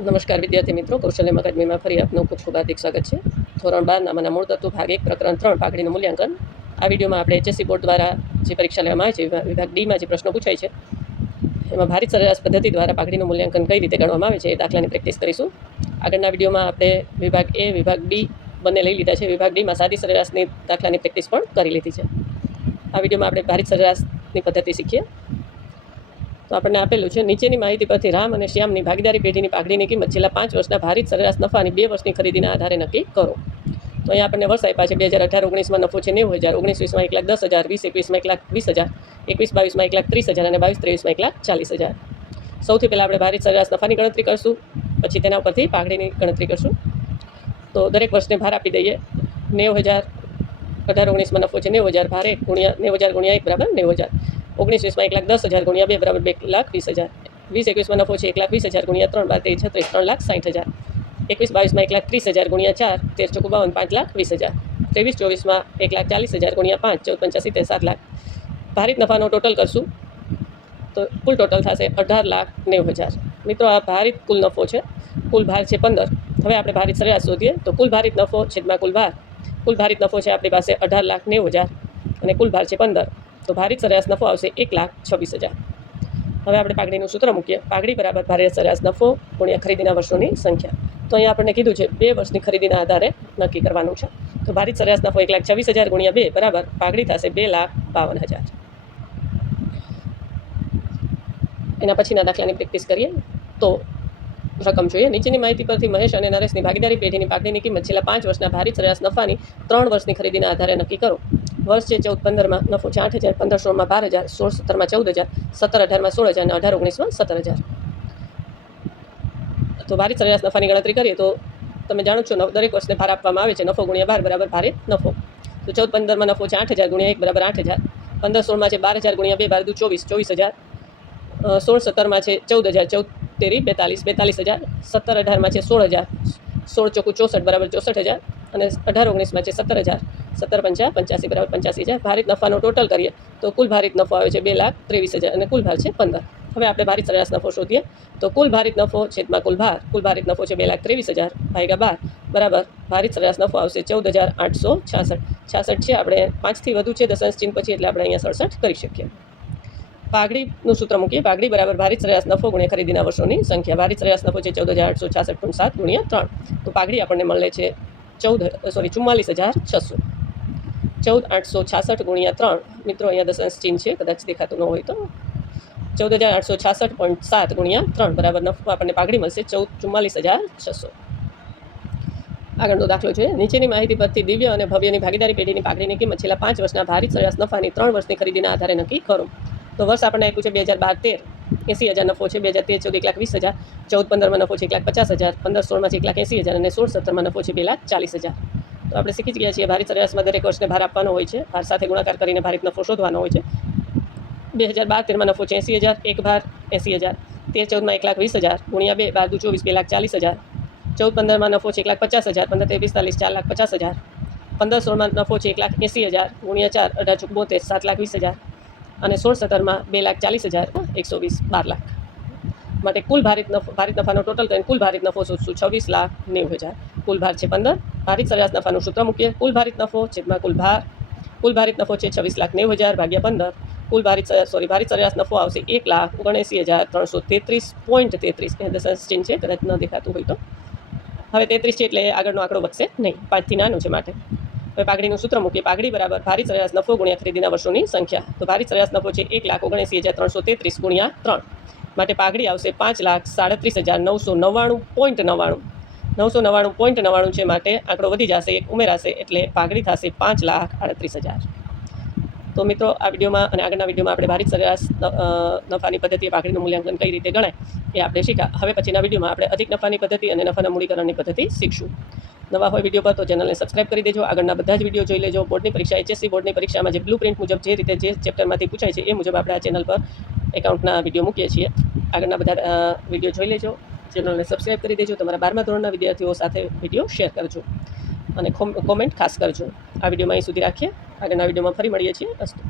નમસ્કાર વિદ્યાર્થી મિત્રો, કૌશલ્ય અકાદમીમાં ફરી આપનું ખૂબ ખૂબ હાર્દિક સ્વાગત છે. ધોરણ 12ના મૂળ તત્વો ભાગ 1 પ્રકરણ 3 પાઘડીનું મૂલ્યાંકન. આ વિડીયોમાં આપણે HSC બોર્ડ દ્વારા જે પરીક્ષા લેવામાં આવે છે વિભાગ ડીમાં જે પ્રશ્નો પૂછાય છે એમાં ભારિત સરેરાશ પદ્ધતિ દ્વારા પાઘડીનું મૂલ્યાંકન કઈ રીતે ગણવામાં આવે છે એ દાખલાની પ્રેક્ટિસ કરીશું. આગળના વિડીયોમાં આપણે વિભાગ એ વિભાગ બી બંને લઈ લીધા છે. વિભાગ ડીમાં સાદી સરેરાશની દાખલાની પ્રેક્ટિસ પણ કરી લીધી છે. આ વિડીયોમાં આપણે ભારિત સરેરાશની પદ્ધતિ શીખીએ. તો આપણને આપેલું છે, નીચેની માહિતી પરથી રામ અને શ્યામની ભાગીદારી પેઢીની પાઘડીની કિંમત છેલ્લા 5 વર્ષના ભારિત સરેરાશ નફાની 2 વર્ષની ખરીદીના આધારે નક્કી કરો. તો અહીંયા આપણને વર્ષ આપ્યા છે. 2018-19માં નફો છે 90,000, 19-20માં 1,10,000, 20-21માં 1,20,000, 21-22માં 21,000 અને 22-23માં 1,40,000. સૌથી પહેલાં આપણે ભારિત સરેરાશ નફાની ગણતરી કરશું, પછી તેના ઉપરથી પાઘડીની ગણતરી કરશું. તો દરેક વર્ષને ભાર આપી દઈએ. 90,000, 18-19માં નફો છે 90,000, ભારે ગુણ્યા 90,000 ગુણ્યા 1 બરાબર 90,000. 19-20માં 1,10,000 ગુણ્યા 2 બરાબર 2,20,000. 20-21માં નફો છે 1,20,000 ગુણ્યા 3 12-23 36 3,60,000. 21-22માં 1,30,000 ગુણ્યા 4 13-52 5,20,000. 23-24માં 1,40,000 ગુણ્યા 5 14-75 7 લાખ. ભારિત નફાનો ટોટલ કરશું તો કુલ ટોટલ થશે 18,90,000. મિત્રો, આ ભારિત કુલ નફો છે. કુલ ભાર છે 15. હવે આપણે ભારિત સરેરાશ શોધીએ તો કુલ ભારિત નફો છેદમાં કુલ ભાર. કુલ ભારિત નફો છે આપણી પાસે 18,90,000 અને કુલ ભાર છે 15. તો ભારિત સરેરાશ નફો આવશે 1,26,000. હવે આપણે પાઘડીનું સૂત્ર મૂકીએ. પાઘડી બરાબર ભારિત સરેરાશ નફો ગુણ્યા ખરીદીના વર્ષોની સંખ્યા. તો અહીંયા આપણને કીધું છે 2 વર્ષની ખરીદીના આધારે નક્કી કરવાનું છે. તો ભારિત સરેરાશ નફો 1,26,000 ગુણ્યા 2 બરાબર પાઘડી થશે 2,52,000. એના પછીના દાખલાની પ્રેક્ટિસ કરીએ તો રકમ જોઈએ. નીચેની માહિતી પરથી મહેશ અને નરેશની ભાગીદારી પેઢીની પાઘડીની કિંમત છેલ્લા 5 વર્ષના ભારિત સરેરાશ નફાની 3 વર્ષની ખરીદીના આધારે નક્કી કરો. વર્ષ છે 14-15માં નફો છે 8,000, 15-16માં 12,000, 16-17માં 14,000, 17-18માં 16,000 અને 18-19માં 17,000. તો ભારિત સરેરાશ નફાની ગણતરી કરીએ તો તમે જાણો છો દરેક વર્ષને ભાર આપવામાં આવે છે. નફો ગુણ્યા ભાર બરાબર ભારિત નફો. તો 14-15માં નફો છે 8,000 ગુણ્યા 1 બરાબર 8,000. 15-16માં છે 12,000 ગુણ્યા 2 12 24,000. 16-17માં છે 14,000 14 42 42,000. 17-18માં છે 16,000, 16 ચોકુ 64 બરાબર 64,000 અને 18-19માં છે 17,000, 17-5 85 બરાબર 85,000. ભારિત નફાનો ટોટલ કરીએ તો કુલ ભારિત નફો આવે છે 2,23,000 અને કુલ ભાર છે 15. હવે આપણે ભારિત સરેરાશ નફો શોધીએ તો કુલ ભારિત નફો છેદમાં કુલ ભાર. કુલ ભારિત નફો છે 2,23,000 ભાગ્યા 12 બરાબર ભારિત સરેરાશ નફો આવશે 14,866. 66 છે, આપણે 5થી વધુ છે દશાંશ ચિહ્ન પછી, એટલે આપણે અહીંયા 67 કરી શકીએ. પાઘડીનું સૂત્ર મૂકીએ. પાઘડી બરાબર ભારિત સરેરાશ નફો ગુણ્યા ખરીદીના વર્ષોની સંખ્યા. ભારિત સરેરાશ નફો છે 14,866.7 ગુણ્યા 3. તો પાઘડી આપણને મળે છે 44,600. 14,866 ગુણ્યા 3. મિત્રો, અહીંયા દશાંશ ચિહ્ન છે, કદાચ દેખાતું ન હોય તો 14,866.7 ગુણ્યા 3 બરાબર નફો આપણને પાઘડી મળશે 44,600. આગળનો દાખલો જોઈએ. નીચેની માહિતી પરથી દિવ્ય અને ભવ્યની ભાગીદારી પેઢીની પાઘડીની કિંમત છેલ્લા 5 વર્ષના ભારિત સરેરાશ નફાની 3 વર્ષની ખરીદીના આધારે નક્કી કરો. તો વર્ષ આપણને આપ્યું છે 2012-13 80,000 નફો છે. 2013-14 1,20,000. 14-15માં નફો છે 1,50,000. 15-16માં છે 1,80,000 અને 16-17માં નફો છે 2,40,000. તો આપણે શીખી ગયા છીએ ભારિત સરેરાશમાં દરેક વર્ષને ભાર આપવાનો હોય છે. ભાર સાથે ગુણાકાર કરીને ભારિત નફો શોધવાનો હોય છે. 2012-13માં નફો છે 80,000, એક ભાર 80,000. 13-14માં 1,20,000 ગુણ્યા 2 12-24 2,40,000. 14-15માં નફો છે 1,50,000, 15-45 4,50,000. 15-16માં નફો છે 1,80,000 ગુણ્યા 4 18-72 7,20,000 અને 16-17માં 2,40,000 120 12 લાખ. માટે કુલ ભારિત નફાનો ટોટલ કરીને કુલ ભારિત નફો શોધશું 26,90,000. કુલ ભાર છે 15. ભારિત સરેરાશ નફાનું સૂત્ર મૂકીએ. કુલ ભારિત નફો છેદમાં કુલ ભાર. કુલ ભારિત નફો છે 26,90,000 ભાગ્યા 15. કુલ ભારિત સરેરાશ નફો આવશે 1,79,333.33. એ દશાંશ ચિહ્ન છે, કદાચ ન દેખાતું હોય તો. હવે 33 છે એટલે આગળનો આંકડો વધશે નહીં, 5થી નાનું છે માટે. હવે પાઘડીનું સૂત્ર મૂકીએ. પાઘડી બરાબર ભારિત સરેરાશ નફો ગુણ્યા ખરીદીના વર્ષોની સંખ્યા. તો ભારિત સરેરાશ નફો છે 1,79,333 ગુણ્યા 3. માટે પાઘડી આવશે 5,37,999.99. 999.99 છે, માટે આંકડો વધી જશે, એક ઉમેરાશે એટલે પાઘડી થશે 5,38,000. તો મિત્રો, આ વિડીયોમાં અને આગળના વિડીયોમાં આપણે ભારિત સરેરાશ નફાની પદ્ધતિએ પાઘડીનું મૂલ્યાંકન કઈ રીતે ગણાય એ આપણે શીખ્યા. હવે પછીના વિડીયોમાં આપણે અધિક નફાની પદ્ધતિ અને નફાના મૂડીકરણની પદ્ધતિ શીખશું. નવા હોય વિડીયો પર તો ચેનલને સબસ્ક્રાઇબ કરી દેજો. આગળના બધા જ વિડીયો જોઈ લેજો. બોર્ડની પરીક્ષા HSC બોર્ડની પરીક્ષામાં જે બ્લુ પ્રિન્ટ મુજબ જે રીતે જે ચેપ્ટરમાંથી પૂછાય છે એ મુજબ આપણે આ ચેનલ પર એકાઉન્ટના વિડીયો મૂકીએ છીએ. આગળના બધા વિડીયો જોઈ લેજો. ચેનલને સબસ્ક્રાઇબ કરી દેજો. તમારા 12મા ધોરણના વિદ્યાર્થીઓ સાથે વિડીયો શેર કરજો અને કોમેન્ટ ખાસ કરજો. આ વિડીયોમાં અહીં સુધી રાખીએ. આગળના વિડીયોમાં ફરી મળીએ છીએ. અસ્તુ.